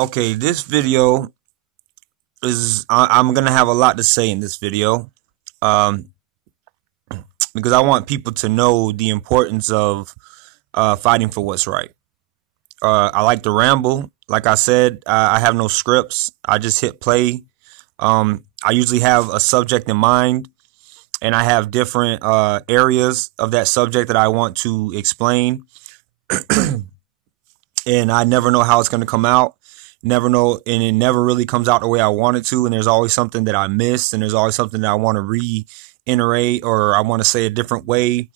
Okay, this video I'm gonna have a lot to say in this video, um, because I want people to know the importance of fighting for what's right. I like to ramble. Like I said, I have no scripts. I just hit play. I usually have a subject in mind, and I have different areas of that subject that I want to explain, and I never know how it's going to come out. Never know, and it never really comes out the way I want it to. And there's always something that I miss, and there's always something that I want to reiterate, or I want to say a different way,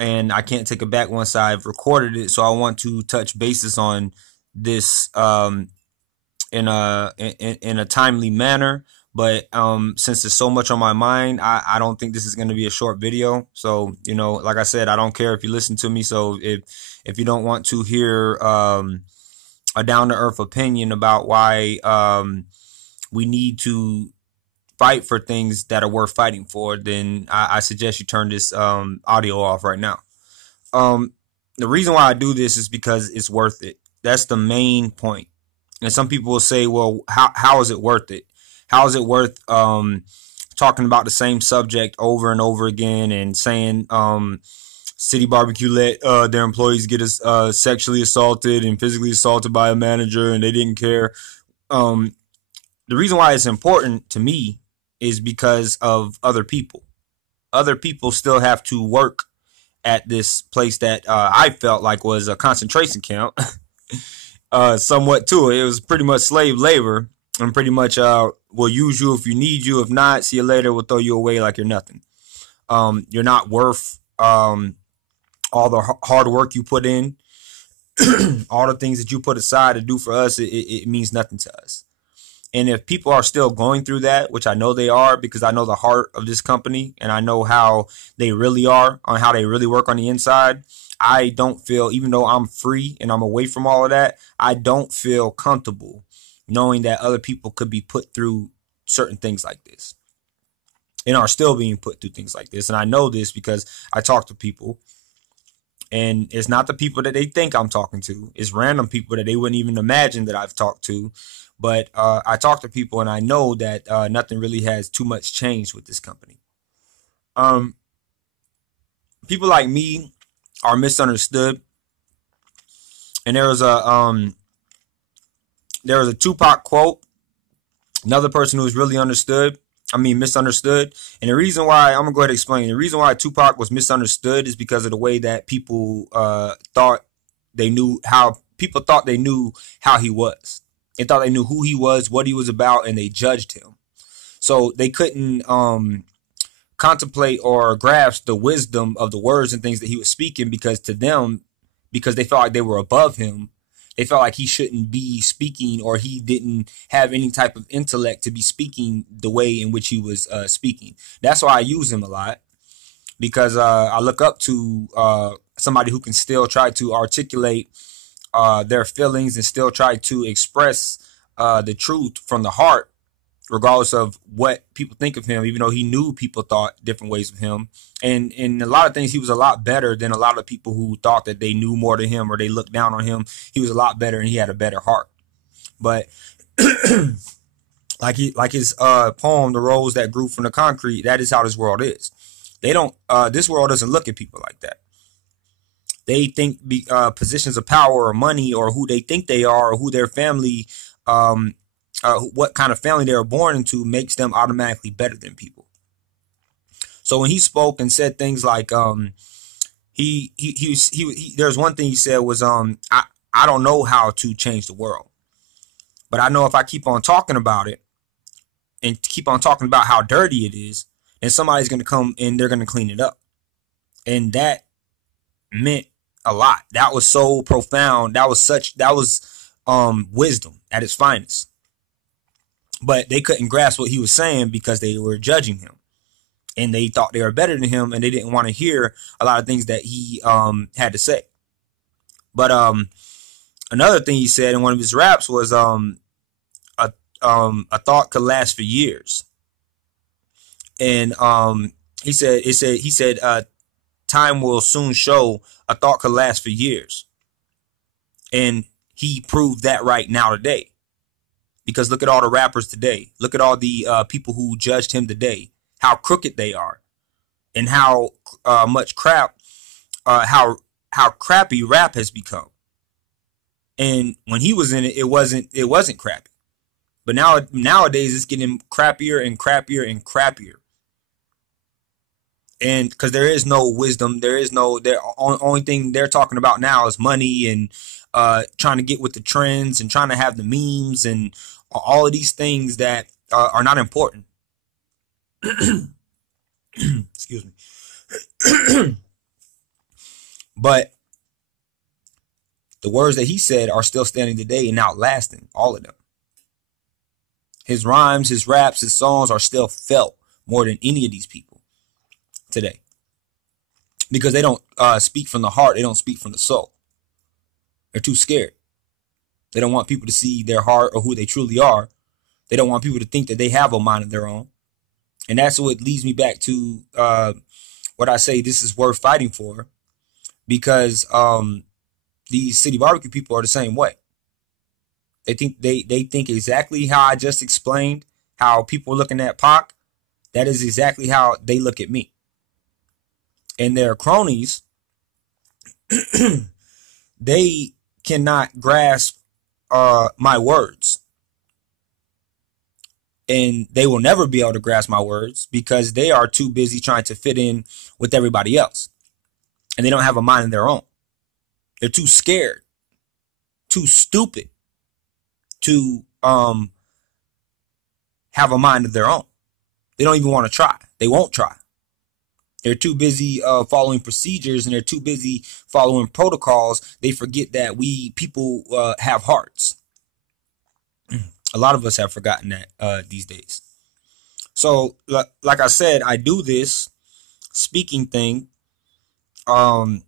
and I can't take it back once I've recorded it. So I want to touch bases on this in a timely manner. But since there's so much on my mind, I don't think this is going to be a short video. So, like I said, I don't care if you listen to me. So if you don't want to hear a down-to-earth opinion about why we need to fight for things that are worth fighting for, then I suggest you turn this audio off right now. The reason why I do this is because it's worth it. That's the main point. And some people will say, well, how is it worth it? How is it worth talking about the same subject over and over again and saying City Barbecue let their employees get sexually assaulted and physically assaulted by a manager and they didn't care? The reason why it's important to me is because of other people. Other people still have to work at this place that I felt like was a concentration camp. Somewhat too. It was pretty much slave labor, and pretty much we'll use you if you need you. If not, see you later. We'll throw you away like you're nothing. You're not worth all the hard work you put in, all the things that you put aside to do for us. It means nothing to us. And if people are still going through that, which I know they are, because I know the heart of this company and I know how they really are, on how they really work on the inside, I don't feel, even though I'm free and I'm away from all of that, I don't feel comfortable knowing that other people could be put through certain things like this and are still being put through things like this. And I know this because I talk to people, and it's not the people that they think I'm talking to. It's random people that they wouldn't even imagine that I've talked to. But I talk to people, and I know that nothing really has too much changed with this company. People like me are misunderstood, and there was a Tupac quote. Another person who was really misunderstood. And the reason why, I'm gonna go ahead and explain. The reason why Tupac was misunderstood is because of the way that people thought they knew how he was. They thought they knew who he was, what he was about, and they judged him. So they couldn't contemplate or grasp the wisdom of the words and things that he was speaking, because to them, because they felt like they were above him, they felt like he shouldn't be speaking, or he didn't have any type of intellect to be speaking the way in which he was speaking. That's why I use him a lot, because I look up to somebody who can still try to articulate their feelings and still try to express the truth from the heart, regardless of what people think of him, even though he knew people thought different ways of him. And in a lot of things, he was a lot better than a lot of people who thought that they knew more than him or they looked down on him. He was a lot better, and he had a better heart. But like his poem, The Rose That Grew from the Concrete, that is how this world is. This world doesn't look at people like that. They think positions of power or money or who they think they are or who their family, what kind of family they were born into, makes them automatically better than people. So when he spoke and said things like, there's one thing he said was, I don't know how to change the world, but I know if I keep on talking about it and keep on talking about how dirty it is, then somebody's going to come and they're going to clean it up. And that meant a lot. That was so profound. That was wisdom at its finest. But they couldn't grasp what he was saying because they were judging him, and they thought they were better than him, and they didn't want to hear a lot of things that he had to say. But another thing he said in one of his raps was a thought could last for years. And he said time will soon show a thought could last for years. And he proved that right now today. Because look at all the rappers today. Look at all the people who judged him today. How crooked they are, and how much crap, how crappy rap has become. And when he was in it, it wasn't crappy. But nowadays it's getting crappier and crappier and crappier. And because there is no wisdom, the only thing they're talking about now is money and trying to get with the trends and trying to have the memes and all of these things that are not important. Excuse me. But the words that he said are still standing today and outlasting all of them. His rhymes, his raps, his songs are still felt more than any of these people today. Because they don't speak from the heart. They don't speak from the soul. They're too scared. They don't want people to see their heart or who they truly are. They don't want people to think that they have a mind of their own. And that's what leads me back to what I say this is worth fighting for. Because these City Barbecue people are the same way. They think exactly how I just explained how people are looking at Pac. That is exactly how they look at me. And their cronies, they cannot grasp my words. And they will never be able to grasp my words because they are too busy trying to fit in with everybody else. And they don't have a mind of their own. They're too scared, too stupid to have a mind of their own. They don't even want to try. They won't try. They're too busy following procedures, and they're too busy following protocols. They forget that we people have hearts. A lot of us have forgotten that these days. So, like I said, I do this speaking thing. And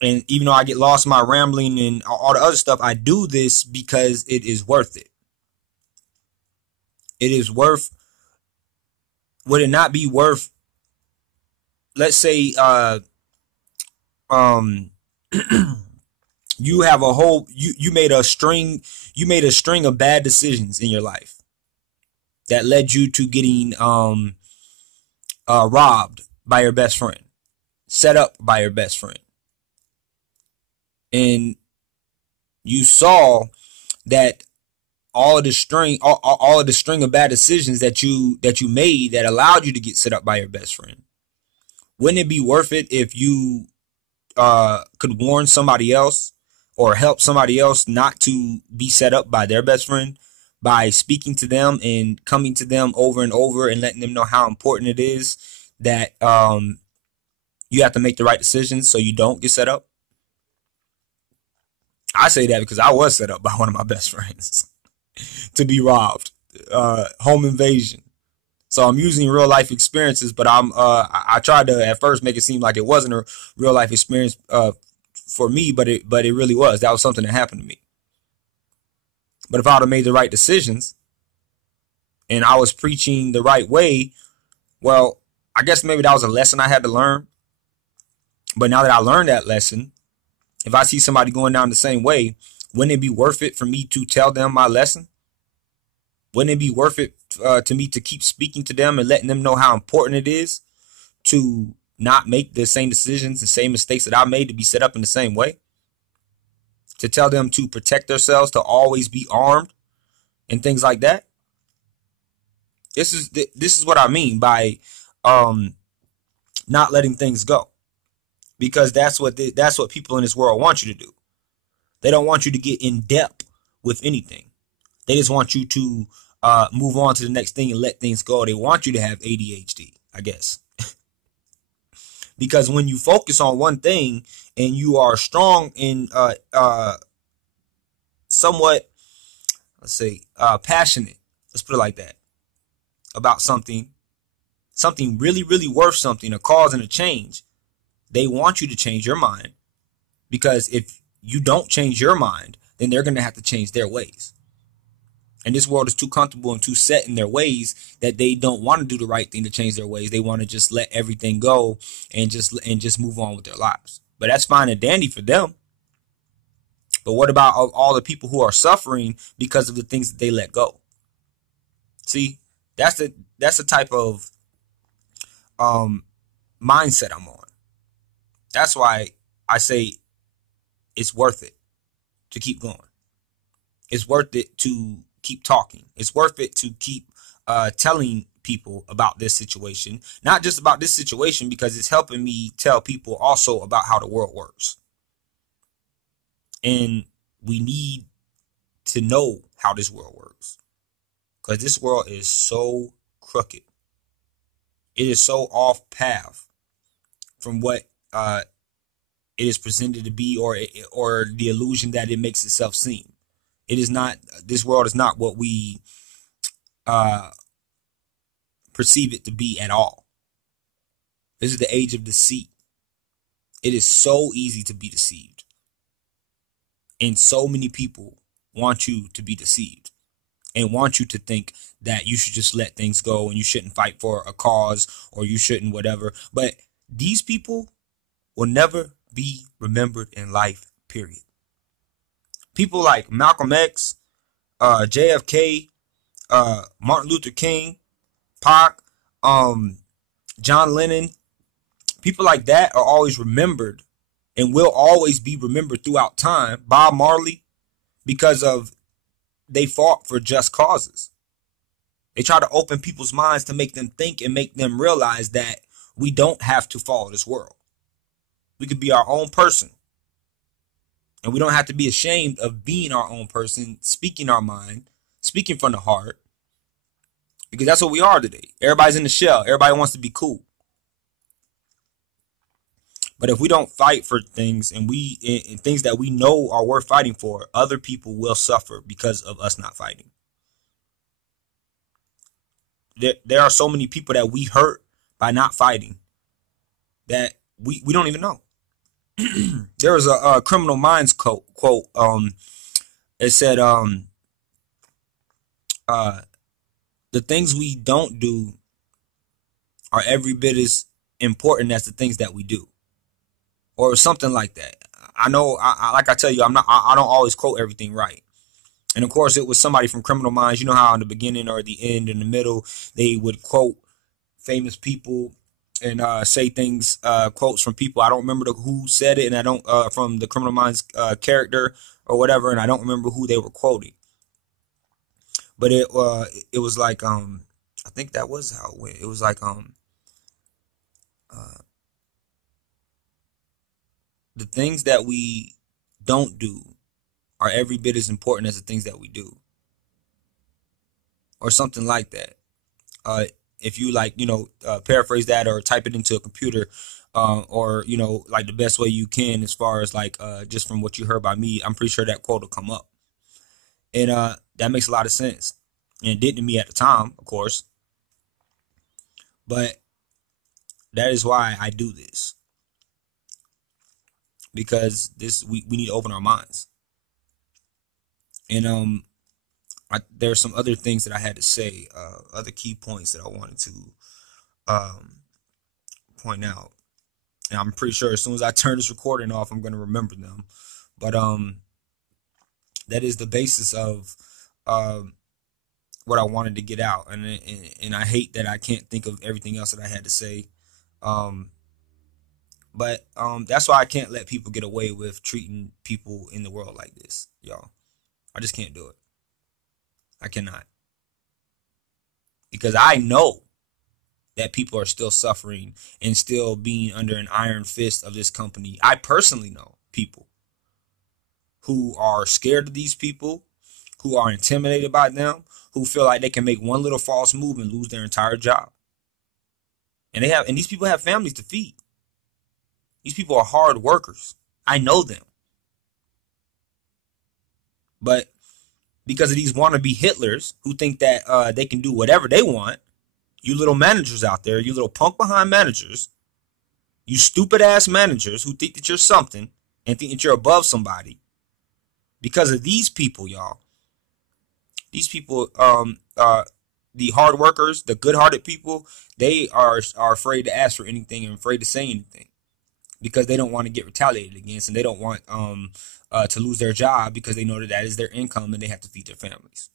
even though I get lost in my rambling and all the other stuff, I do this because it is worth it. It is worth. Would it not be worth? Let's say, you have a whole. You made a string. You made a string of bad decisions in your life that led you to getting robbed by your best friend, set up by your best friend. And you saw that all of the string of bad decisions that you made that allowed you to get set up by your best friend. Wouldn't it be worth it if you could warn somebody else or help somebody else not to be set up by their best friend by speaking to them and coming to them over and over and letting them know how important it is that you have to make the right decisions so you don't get set up? I say that because I was set up by one of my best friends to be robbed, home invasion. So I'm using real life experiences, but I tried to at first make it seem like it wasn't a real life experience for me, but it really was. That was something that happened to me. But if I would have made the right decisions and I was preaching the right way, well, I guess maybe that was a lesson I had to learn. But now that I learned that lesson, if I see somebody going down the same way, wouldn't it be worth it for me to tell them my lesson? Wouldn't it be worth it to me to keep speaking to them and letting them know how important it is to not make the same decisions, the same mistakes that I made, to be set up in the same way? To tell them to protect themselves, to always be armed and things like that? This is what I mean by not letting things go. Because that's what people in this world want you to do. They don't want you to get in depth with anything. They just want you to move on to the next thing and let things go. They want you to have ADHD, I guess. Because when you focus on one thing and you are strong in somewhat, let's say, passionate, let's put it like that, about something really, really worth something, a cause and a change, they want you to change your mind, because if you don't change your mind, then they're going to have to change their ways. And this world is too comfortable and too set in their ways that they don't want to do the right thing to change their ways. They want to just let everything go and just move on with their lives. But that's fine and dandy for them. But what about all the people who are suffering because of the things that they let go? See, that's the type of mindset I'm on. That's why I say it's worth it to keep going. It's worth it to keep talking. It's worth it to keep telling people about this situation. Not just about this situation, because it's helping me tell people also about how the world works. And we need to know how this world works, because this world is so crooked. It is so off path from what it is presented to be, or the illusion that it makes itself seem. It is not. This world is not what we perceive it to be at all. This is the age of deceit. It is so easy to be deceived, and so many people want you to be deceived and want you to think that you should just let things go and you shouldn't fight for a cause, or you shouldn't whatever. But these people will never be remembered in life, period. People like Malcolm X, JFK, Martin Luther King, Pac, John Lennon, people like that are always remembered and will always be remembered throughout time. Bob Marley, because of they fought for just causes. They try to open people's minds to make them think and make them realize that we don't have to follow this world. We could be our own person. And we don't have to be ashamed of being our own person, speaking our mind, speaking from the heart. Because that's what we are today. Everybody's in the shell. Everybody wants to be cool. But if we don't fight for things and things that we know are worth fighting for, other people will suffer because of us not fighting. There are so many people that we hurt by not fighting that we don't even know. There was a Criminal Minds quote. It said, the things we don't do are every bit as important as the things that we do, or something like that. I know, like I tell you, I don't always quote everything right. And of course, it was somebody from Criminal Minds. You know how in the beginning or the end, in the middle, they would quote famous people and say things, quotes from people. I don't remember who said it, and I don't from the Criminal Minds character or whatever, and I don't remember who they were quoting. But it was like I think that was how it went. It was like the things that we don't do are every bit as important as the things that we do, or something like that. If you paraphrase that or type it into a computer, or like the best way you can, as far as like just from what you heard by me, I'm pretty sure that quote will come up, and that makes a lot of sense. And it didn't to me at the time, of course, but that is why I do this, because we need to open our minds. And there are some other things that I had to say, other key points that I wanted to point out. And I'm pretty sure as soon as I turn this recording off, I'm going to remember them. But that is the basis of what I wanted to get out. And I hate that I can't think of everything else that I had to say. But that's why I can't let people get away with treating people in the world like this, y'all. I just can't do it. I cannot. Because I know that people are still suffering and still being under an iron fist of this company. I personally know people who are scared of these people, who are intimidated by them, who feel like they can make one little false move and lose their entire job. And these people have families to feed. These people are hard workers. I know them. But because of these wannabe Hitlers who think that they can do whatever they want, you little managers out there, you little punk behind managers, you stupid ass managers who think that you're something and think that you're above somebody, because of these people, y'all, these people, the hard workers, the good-hearted people, they are afraid to ask for anything and afraid to say anything, because they don't want to get retaliated against, and they don't want to lose their job because they know that that is their income and they have to feed their families.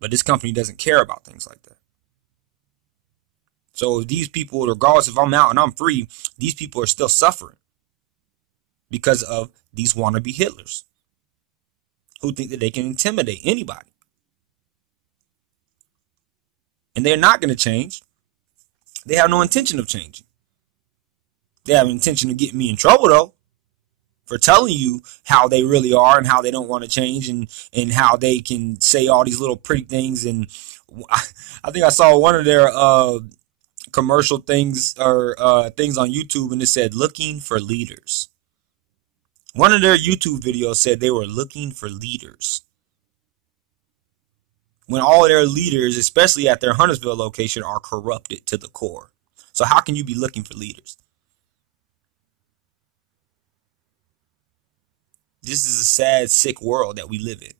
But this company doesn't care about things like that. So these people, regardless if I'm out and I'm free, these people are still suffering because of these wannabe Hitlers who think that they can intimidate anybody. And they're not going to change. They have no intention of changing. They have an intention of getting me in trouble, though, for telling you how they really are and how they don't want to change, and how they can say all these little pretty things. And I think I saw one of their commercial things or things on YouTube, and it said looking for leaders. One of their YouTube videos said they were looking for leaders, when all of their leaders, especially at their Huntersville location, are corrupted to the core. So how can you be looking for leaders? This is a sad, sick world that we live in.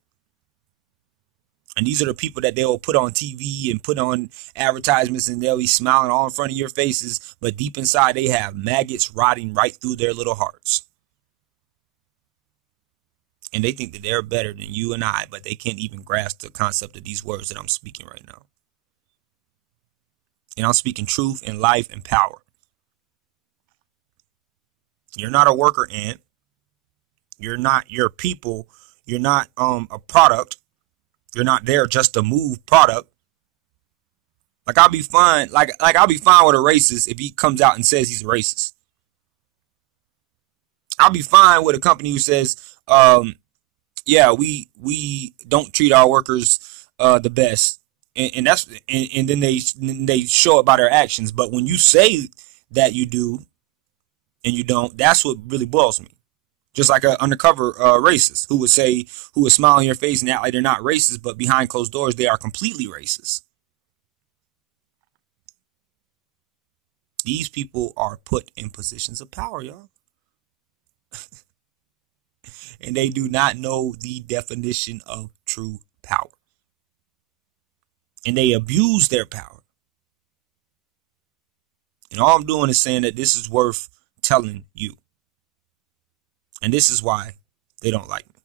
And these are the people that they'll put on TV and put on advertisements, and they'll be smiling all in front of your faces, but deep inside they have maggots rotting right through their little hearts. And they think that they're better than you and I, but they can't even grasp the concept of these words that I'm speaking right now. And I'm speaking truth and life and power. You're not a worker ant. You're not your people. You're not a product. You're not there just to move product. Like I'll be fine. Like I'll be fine with a racist if he comes out and says he's a racist. I'll be fine with a company who says, yeah, we don't treat our workers the best, and then they show it by their actions. But when you say that you do and you don't, that's what really boils me. Just like an undercover racist who would smile in your face and act like they're not racist, but behind closed doors they are completely racist. These people are put in positions of power, y'all. And they do not know the definition of true power. And they abuse their power. And all I'm doing is saying that this is worth telling you. And this is why they don't like me.